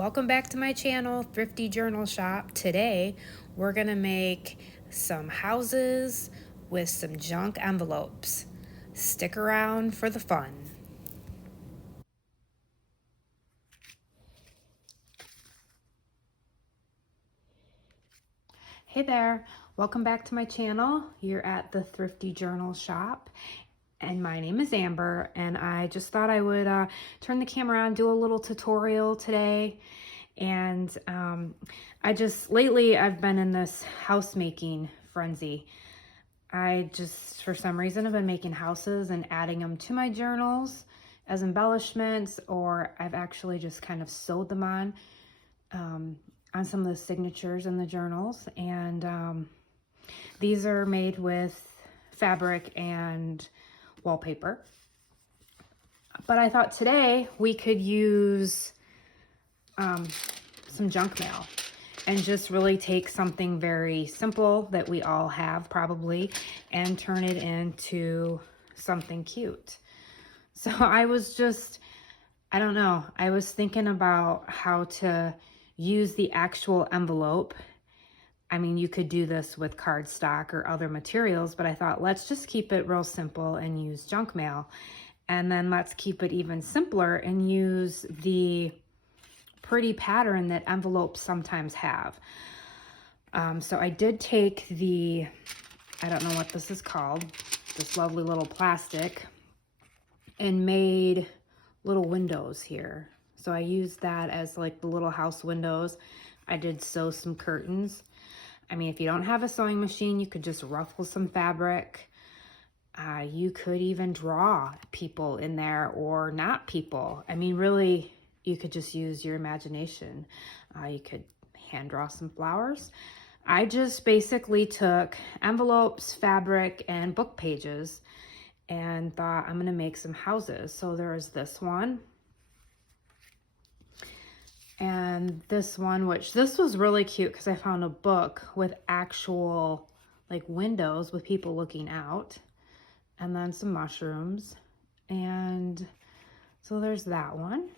Welcome back to my channel, Thrifty Journal Shop. Today, we're gonna make some houses with some junk envelopes. Stick around for the fun. Hey there, welcome back to my channel. You're at the Thrifty Journal Shop. And my name is Amber, and I just thought I would turn the camera on, do a little tutorial today. And lately I've been in this house making frenzy. For some reason, I've been making houses and adding them to my journals as embellishments, or I've actually just kind of sewed them on some of the signatures in the journals. And these are made with fabric and wallpaper. But I thought today we could use some junk mail and just really take something very simple that we all have probably and turn it into something cute. So I was thinking about how to use the actual envelope. I mean, you could do this with cardstock or other materials, but I thought let's just keep it real simple and use junk mail. And then let's keep it even simpler and use the pretty pattern that envelopes sometimes have. So I did take I don't know what this is called, this lovely little plastic, and made little windows here. So I used that as like the little house windows. I did sew some curtains. I mean, if you don't have a sewing machine, you could just ruffle some fabric. You could even draw people in there or not people. I mean, really, you could just use your imagination. You could hand draw some flowers. I just basically took envelopes, fabric, and book pages and thought I'm gonna make some houses. So there's this one. And this one, this was really cute because I found a book with actual like windows with people looking out, and then some mushrooms. And so there's that one.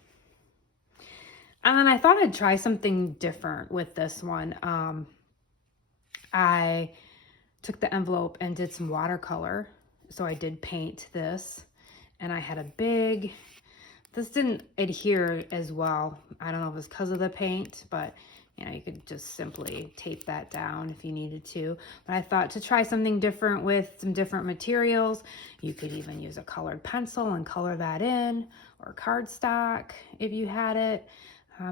And then I thought I'd try something different with this one. I took the envelope and did some watercolor. So I did paint this, and I had this didn't adhere as well. I don't know if it's because of the paint, but you know, you could just simply tape that down if you needed to. But I thought to try something different with some different materials. You could even use a colored pencil and color that in, or cardstock if you had it.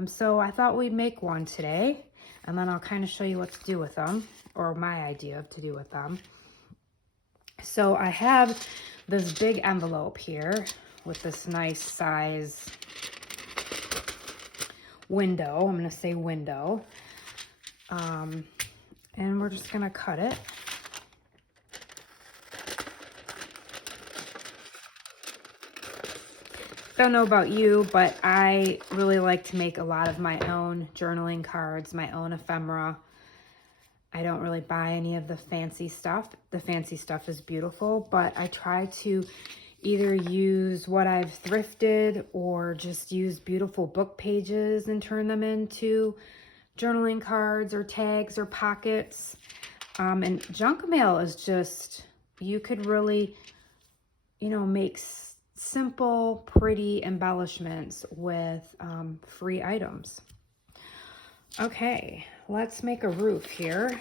So I thought we'd make one today, and then I'll kind of show you what to do with them, or my idea of to do with them. So I have this big envelope here with this nice size window. I'm going to say window. And we're just going to cut it. Don't know about you, but I really like to make a lot of my own journaling cards, my own ephemera. I don't really buy any of the fancy stuff. The fancy stuff is beautiful, but I try to either use what I've thrifted or just use beautiful book pages and turn them into journaling cards or tags or pockets. And junk mail is just, you could really, make simple, pretty embellishments with free items. Okay, let's make a roof here.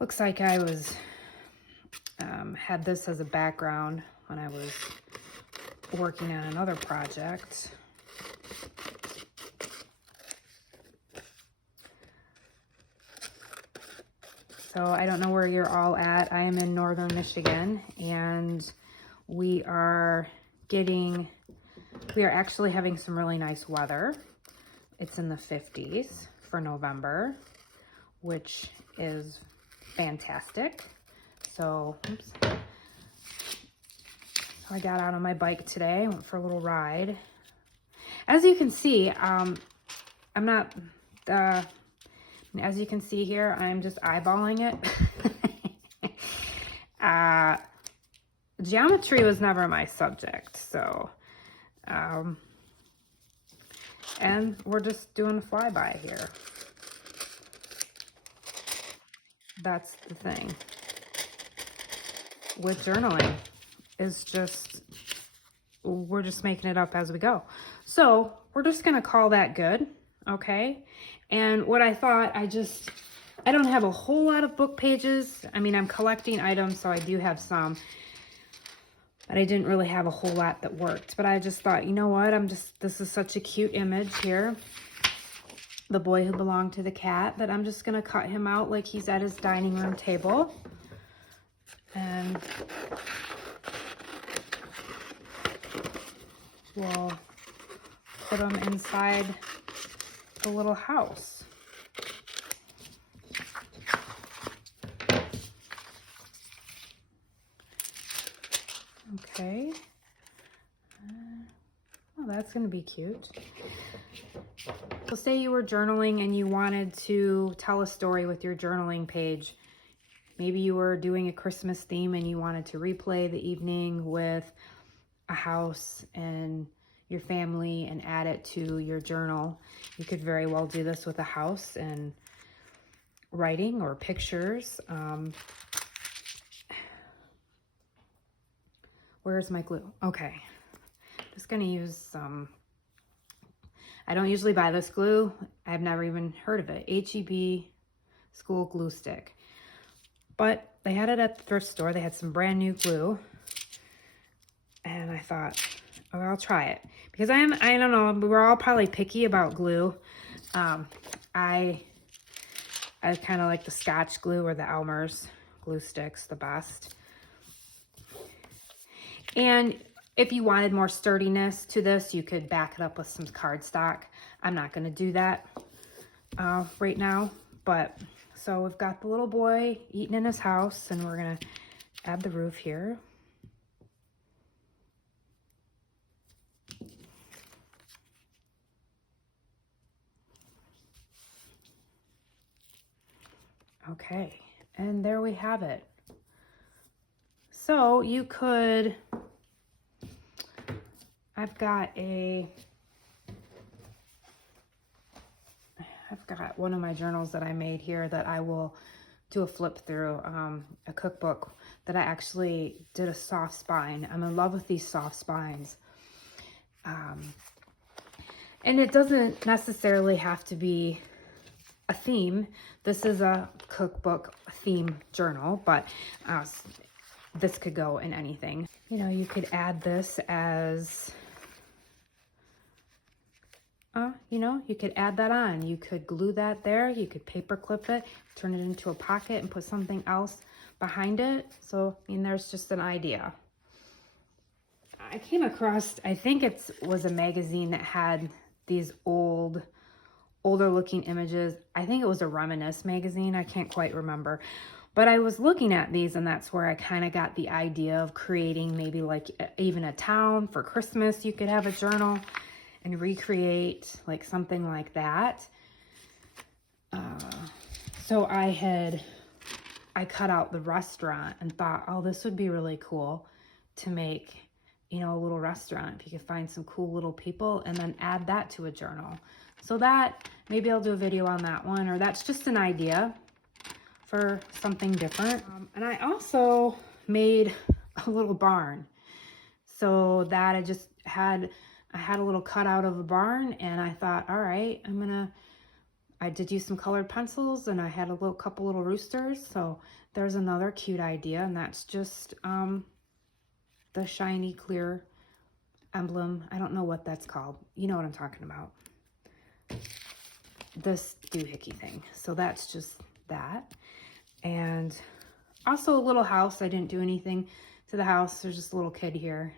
Looks like I had this as a background when I was working on another project. So I don't know where you're all at. I am in northern Michigan, and we are actually having some really nice weather. It's in the 50s for November, which is fantastic. So, I got out on my bike today, went for a little ride. As you can see, as you can see here, I'm just eyeballing it. geometry was never my subject, so, and we're just doing a flyby here. That's the thing with journaling, is just, we're just making it up as we go. So we're just gonna call that good, okay? And what I thought, I don't have a whole lot of book pages. I mean, I'm collecting items, so I do have some, but I didn't really have a whole lot that worked. But I just thought, you know what, this is such a cute image here. The boy who belonged to the cat, that I'm just gonna cut him out like he's at his dining room table. And we'll put him inside the little house. Okay. Oh, that's gonna be cute. So say you were journaling and you wanted to tell a story with your journaling page. Maybe you were doing a Christmas theme and you wanted to replay the evening with a house and your family and add it to your journal. You could very well do this with a house and writing or pictures. Where's my glue? Okay, just gonna use some, I don't usually buy this glue. I've never even heard of it. HEB School Glue Stick. But they had it at the thrift store. They had some brand new glue. And I thought, oh, I'll try it. Because I don't know, we're all probably picky about glue. I kind of like the Scotch glue or the Elmer's glue sticks the best. And if you wanted more sturdiness to this, you could back it up with some cardstock. I'm not going to do that right now. But so we've got the little boy eating in his house, and we're going to add the roof here. Okay, and there we have it. So you could, I've got one of my journals that I made here that I will do a flip through, a cookbook that I actually did a soft spine. I'm in love with these soft spines. And it doesn't necessarily have to be a theme. This is a cookbook theme journal, but this could go in anything. You know, you could add this as, you know, you could add that on. You could glue that there. You could paper clip it, turn it into a pocket and put something else behind it. So, I mean, there's just an idea. I came across, I think it was a magazine that had these older looking images. I think it was a Reminisce magazine. I can't quite remember. But I was looking at these, and that's where I kind of got the idea of creating maybe like even a town for Christmas. You could have a journal and recreate like something like that. So I cut out the restaurant and thought, oh, this would be really cool to make, you know, a little restaurant. If you could find some cool little people and then add that to a journal. So that, maybe I'll do a video on that one, or that's just an idea for something different. And I also made a little barn. So that I had a little cutout of a barn, and I thought, all right, I did use some colored pencils, and I had a couple little roosters. So there's another cute idea, and that's just the shiny clear emblem. I don't know what that's called. You know what I'm talking about. This doohickey thing. So that's just that. And also a little house. I didn't do anything to the house. There's just a little kid here.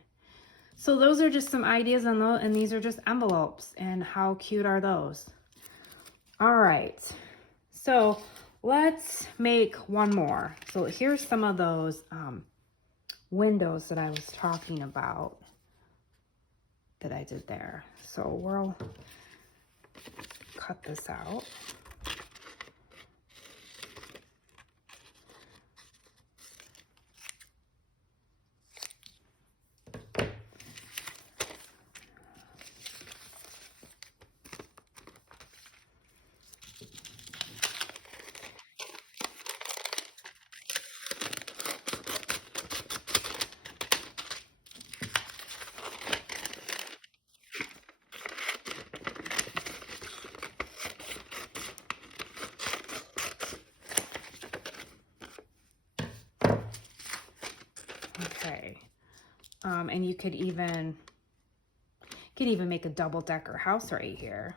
So those are just some ideas on those, and these are just envelopes. And how cute are those? All right. So let's make one more. So here's some of those windows that I was talking about that I did there. So we'll cut this out. Okay. And you could even make a double-decker house right here.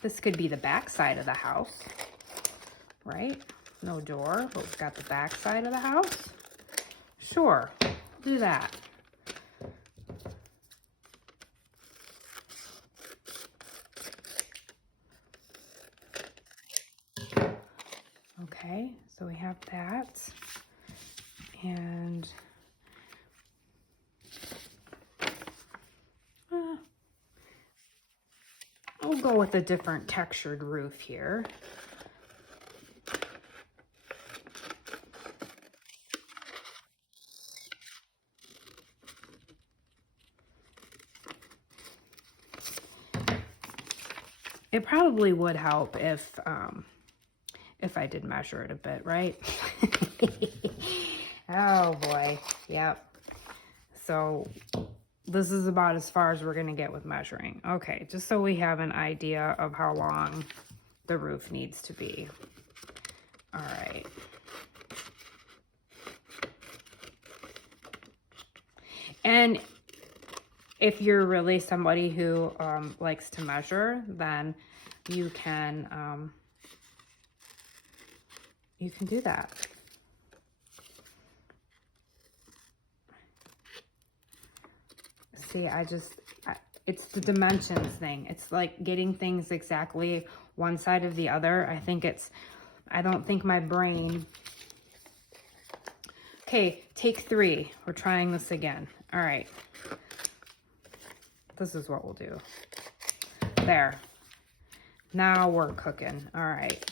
This could be the back side of the house, right? No door, but we've got the back side of the house. Sure, do that. Okay, so we have that. And I'll go with a different textured roof here. It probably would help if I did measure it a bit, right? Oh boy, yep. So this is about as far as we're gonna get with measuring. Okay, just so we have an idea of how long the roof needs to be. All right. And if you're really somebody who likes to measure, then you can do that. See, it's the dimensions thing. It's like getting things exactly one side of the other. I don't think my brain. Okay, take 3. We're trying this again. All right. This is what we'll do. There. Now we're cooking. All right.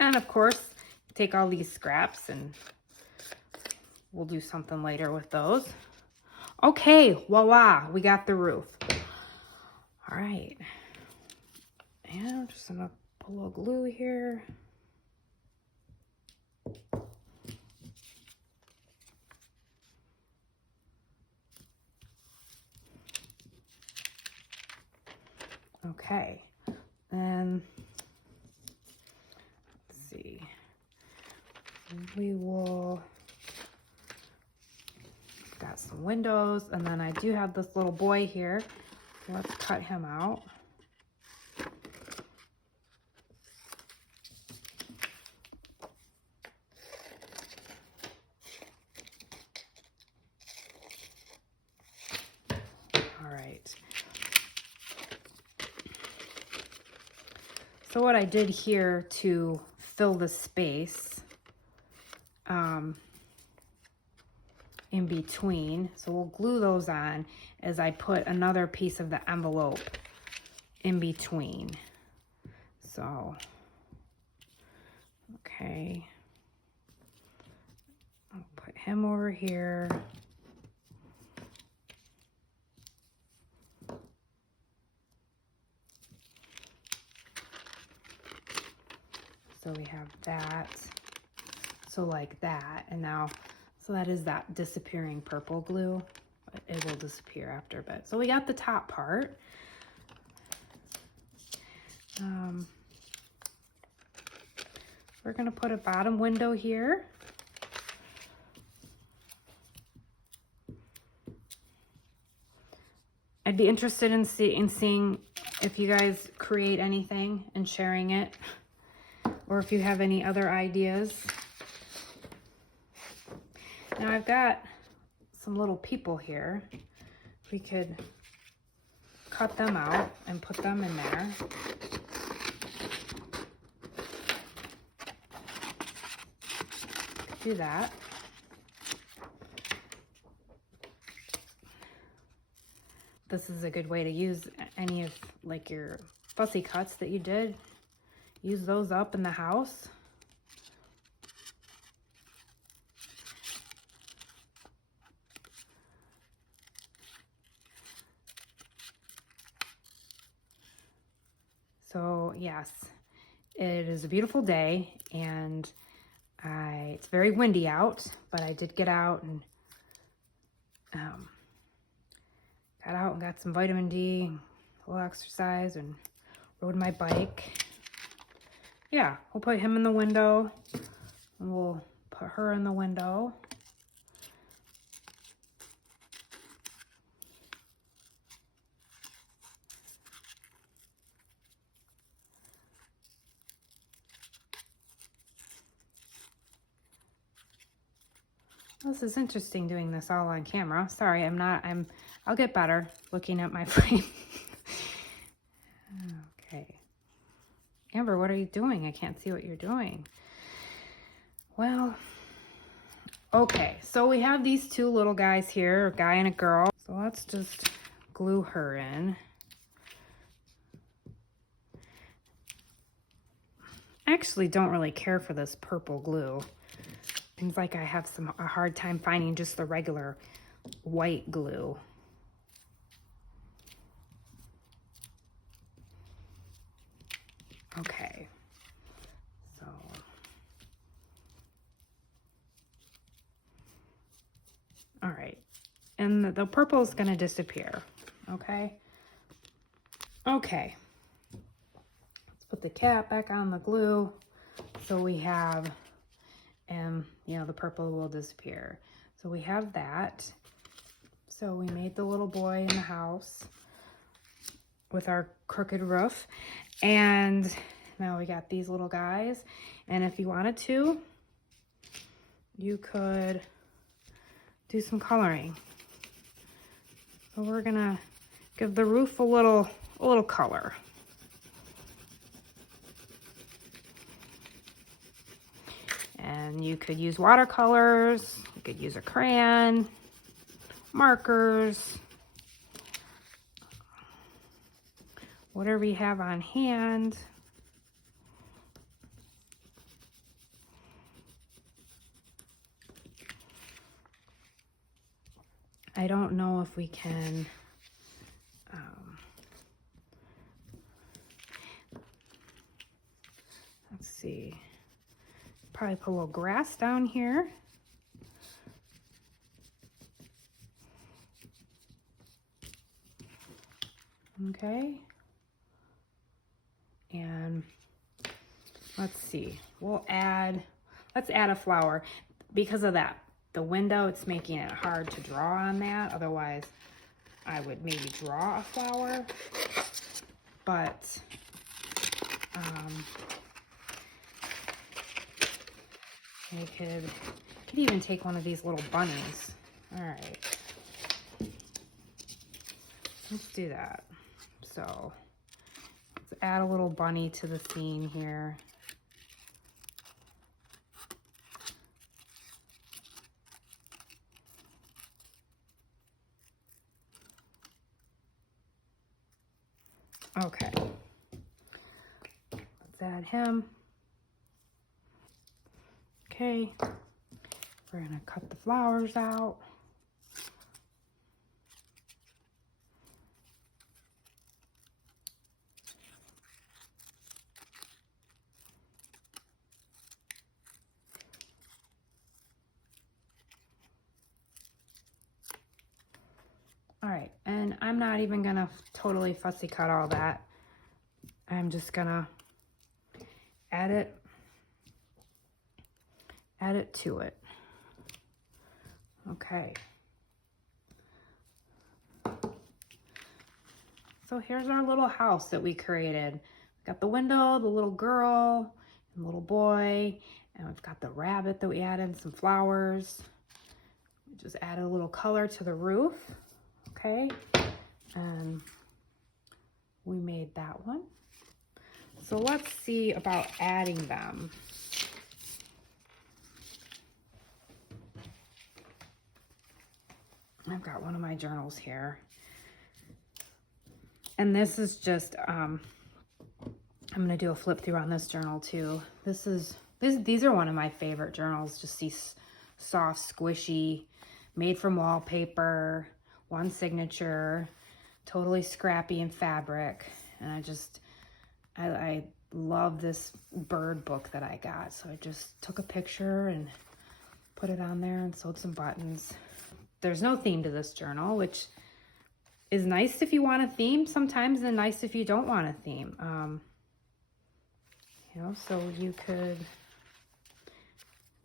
And of course, take all these scraps and we'll do something later with those. Okay, voila, we got the roof. All right. And I'm just gonna put a little glue here. Okay, and let's see. We will, got some windows, and then I do have this little boy here. Let's cut him out. All right. So what I did here to fill the space in between, so we'll glue those on as I put another piece of the envelope in between. So, okay, I'll put him over here. So we have that, so like that, and now, so that is that disappearing purple glue. It will disappear after a bit. So we got the top part. We're gonna put a bottom window here. I'd be interested in seeing if you guys create anything and sharing it, or if you have any other ideas. Now I've got some little people here. We could cut them out and put them in there. Do that. This is a good way to use any of like your fussy cuts that you did. Use those up in the house. So yes, it is a beautiful day, and it's very windy out, but I did get out and got some vitamin D, a little exercise, and rode my bike. yeah, we'll put him in the window. And we'll put her in the window. This is interesting doing this all on camera. Sorry, I'll get better looking at my frame. Okay. Amber, what are you doing? I can't see what you're doing. Well, okay, so we have these two little guys here, a guy and a girl. So let's just glue her in. I actually don't really care for this purple glue. Seems like I have a hard time finding just the regular white glue. Okay, so all right, and the purple is going to disappear. Okay, let's put the cap back on the glue so we have, and you know, the purple will disappear. So we have that. So we made the little boy in the house with our crooked roof, and now we got these little guys. And if you wanted to, you could do some coloring. So we're gonna give the roof a little color. And you could use watercolors, you could use a crayon, markers, whatever you have on hand. I don't know if we can, let's see, probably put a little grass down here. Okay. And let's see, let's add a flower. Because of that, the window, it's making it hard to draw on that. Otherwise, I would maybe draw a flower. But, I could even take one of these little bunnies. All right. Let's do that. So, let's add a little bunny to the scene here. Okay, let's add him. Okay, we're gonna cut the flowers out. All right, and I'm not even gonna totally fussy cut all that. I'm just gonna add it to it. Okay. So here's our little house that we created. We've got the window, the little girl, and little boy, and we've got the rabbit that we added, some flowers. We just added a little color to the roof. Okay, and we made that one. So let's see about adding them. I've got one of my journals here. And this is just, I'm gonna do a flip through on this journal too. These are one of my favorite journals, just these soft, squishy, made from wallpaper, one signature, totally scrappy in fabric. And I love this bird book that I got. So I just took a picture and put it on there and sewed some buttons. There's no theme to this journal, which is nice if you want a theme sometimes and nice if you don't want a theme. You know, so you could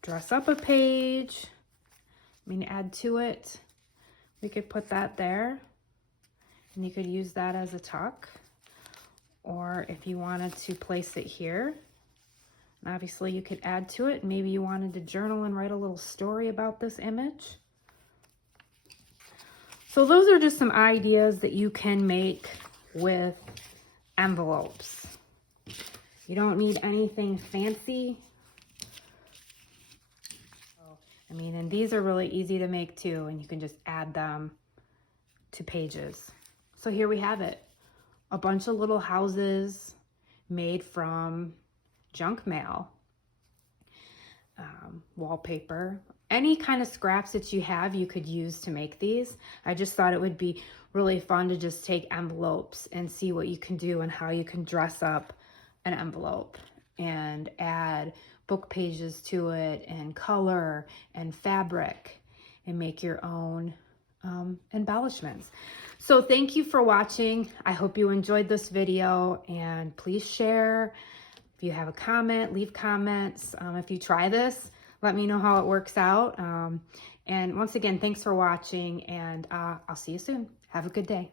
dress up a page. I mean, add to it. We could put that there, and you could use that as a tuck. Or if you wanted to place it here, obviously you could add to it. Maybe you wanted to journal and write a little story about this image. So those are just some ideas that you can make with envelopes. You don't need anything fancy. I mean, and these are really easy to make too, and you can just add them to pages. So here we have it. A bunch of little houses made from junk mail, wallpaper, any kind of scraps that you have, you could use to make these. I just thought it would be really fun to just take envelopes and see what you can do and how you can dress up an envelope and add book pages to it and color and fabric and make your own embellishments. So thank you for watching. I hope you enjoyed this video, and please share. If you have a comment, leave comments. If you try this, let me know how it works out. And once again, thanks for watching, and I'll see you soon. Have a good day.